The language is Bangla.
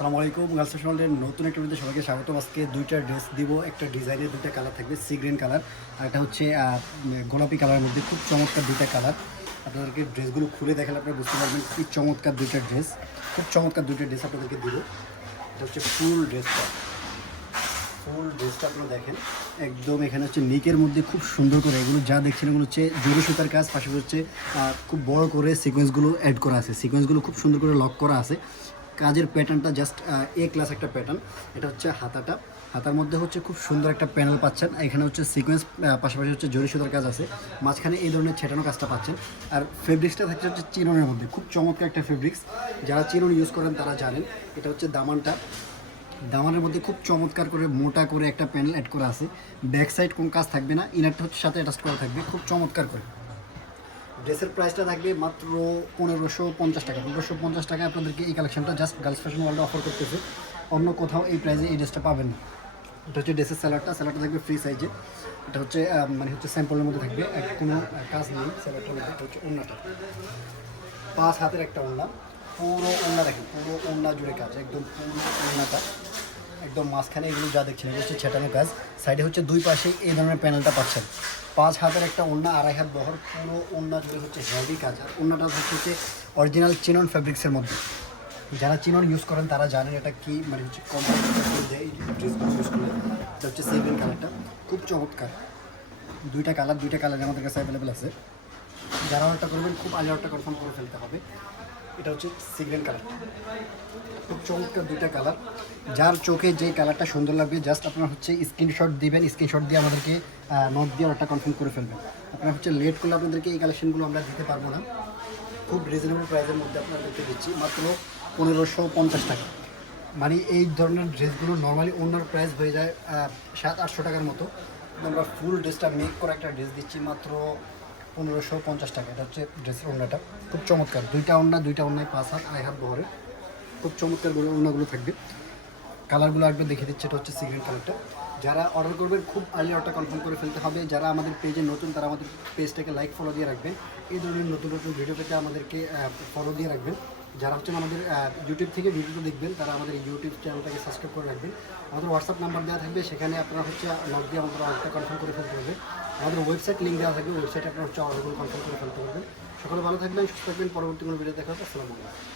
আসসালামু আলাইকুম। গার্লস ফ্যাশনের নতুন একটা ভিডিওতে সবাইকে স্বাগতম। আজকে দুইটা ড্রেস দিব, একটা ডিজাইনের দুইটা কালার থাকবে, সি গ্রিন কালার আর একটা হচ্ছে গোলাপি কালারের মধ্যে। খুব চমৎকার দুইটা কালার। আপনাদেরকে ড্রেসগুলো খুলে দেখালে আপনারা বুঝতে পারবেন কি চমৎকার দুইটা ড্রেস। খুব চমৎকার দুইটা ড্রেস আপনাদেরকে দিব। এটা হচ্ছে ফুল ড্রেসটা, আপনারা দেখেন একদম। এখানে হচ্ছে নিকের মধ্যে খুব সুন্দর করে এগুলো যা দেখছেন এগুলো হচ্ছে জরি সুতার কাজ, পাশাপাশি হচ্ছে খুব বড় করে সিকোয়েন্সগুলো অ্যাড করা আছে। সিকোয়েন্সগুলো খুব সুন্দর করে লক করা আছে। কাজের প্যাটার্নটা জাস্ট এ ক্লাস একটা প্যাটার্ন। এটা হচ্ছে হাতার মধ্যে হচ্ছে খুব সুন্দর একটা প্যানেল পাচ্ছেন। এখানে হচ্ছে সিকোয়েন্স, পাশাপাশি হচ্ছে জরি সুতার কাজ আছে। মাঝখানে এই ধরনের ছেটানো কাজটা পাচ্ছেন। আর ফেব্রিক্সটা থাকছে হচ্ছে চিননের মধ্যে, খুব চমৎকার একটা ফেব্রিক্স। যারা চিনন ইউজ করেন তারা জানেন। এটা হচ্ছে দামানের মধ্যে খুব চমৎকার করে মোটা করে একটা প্যানেল অ্যাড করা আছে। ব্যাক সাইড কোনো কাজ থাকবে না, ইনারটা হচ্ছে সাথে অ্যাটাচ করা থাকবে খুব চমৎকার করে। ড্রেসের প্রাইসটা থাকবে মাত্র 1550 টাকা। 1550 টাকায় আপনাদেরকে এই কালেকশনটা জাস্ট গার্লস ফ্যাশন ওয়ার্ল্ডে অফার করতেছে। অন্য কোথাও এই প্রাইসে এই ড্রেসটা পাবেন না। এটা হচ্ছে ড্রেসের স্যালাডটা থাকবে ফ্রি সাইজে। এটা হচ্ছে মানে হচ্ছে স্যাম্পলের মধ্যে থাকবে, কোনো কাজ নেই স্যালাডটার মধ্যে। এটা হচ্ছে ওড়নাটা, 5 হাতের একটা ওড়না। পুরো ওড়না দেখেন, পুরো ওড়না জুড়ে কাজ, একদম পুরো ওড়নাটা একদম মাঝখানে এগুলো যা দেখছেন এগুলো হচ্ছে ছেটানো কাজ। সাইডে হচ্ছে দুই পাশেই এই ধরনের প্যানেলটা পাচ্ছেন। 5 হাতের একটা ওড়না, 2.5 হাত বহর, পুরো ওড়না জুড়ে হচ্ছে হেভি কাজ। আর ওড়নাটা হচ্ছে অরিজিনাল চিনন ফ্যাব্রিক্সের মধ্যে। যারা চিনন ইউজ করেন তারা জানেন এটা কি, মানে হচ্ছে কোম্পানি এই ড্রেসগুলো ইউজ করলে। এটা হচ্ছে সেভেন কালারটা, খুব চমৎকার। দুইটা কালার আমাদের কাছে অ্যাভেলেবেল আছে। যারা অর্ডারটা করবেন খুব আগে অর্ডারটা কনফার্ম করে ফেলতে হবে। এটা হচ্ছে সিগ্রেন কালার, খুব চমৎকার দুইটা কালার। যার চোখে যে কালারটা সুন্দর লাগবে জাস্ট আপনারা হচ্ছে স্ক্রিনশট দিবেন, স্ক্রিনশট দিয়ে আমাদেরকে নোট দিয়ে অর্ডারটা কনফার্ম করে ফেলবেন। আপনারা হচ্ছে লেট করলে আপনাদেরকে এই কালেকশনগুলো আমরা দিতে পারবো না। খুব রিজনেবল প্রাইসের মধ্যে আপনাদেরকে দিচ্ছি মাত্র 1550 টাকা। মানে এই ধরনের ড্রেসগুলো নর্মালি অন্যান্য প্রাইস হয়ে যায় 700-800 টাকার মতো। আমরা ফুল ড্রেসটা মেক করে একটা ড্রেস দিচ্ছি মাত্র 1550 টাকা। এটা হচ্ছে ড্রেসের ওড়নাটা, খুব চমৎকার। দুইটা ওড়নায় 5 হাত 2.5 হাত বহরে খুব চমৎকার ওড়নাগুলো থাকবে। কালারগুলো একবার দেখে দিচ্ছে। এটা হচ্ছে সিগ্রেট কালারটা। যারা অর্ডার করবেন খুব আর্লি অর্ডার কনফার্ম করে ফেলতে হবে। যারা আমাদের পেজে নতুন তারা আমাদের পেজটাকে লাইক ফলো দিয়ে রাখবেন। এই ধরনের নতুন ভিডিও পেতে আমাদেরকে ফলো দিয়ে রাখবেন। যারা হচ্ছেন আমাদের ইউটিউব থেকে ভিডিওটা দেখবেন তারা আমাদের ইউটিউব চ্যানেলটাকে সাবস্ক্রাইব করে রাখবেন। আমাদের হোয়াটসঅ্যাপ নাম্বার দেওয়া থাকবে, সেখানে আপনারা হচ্ছে লগ দিয়ে আমাদের অর্ডারটা কনফার্ম করে ফেলতে হবে। আমাদের ওয়েবসাইট লিঙ্ক দেওয়া থাকবে, ওয়েবসাইটে আপনারা হচ্ছে অর্ডারগুলো কনফার্ম করে ফেলতে পারবেন। সকলে ভালো থাকবেন, সুস্থ থাকবেন। পরবর্তী কোনো ভিডিও দেখা হবে। আসসালামু আলাইকুম।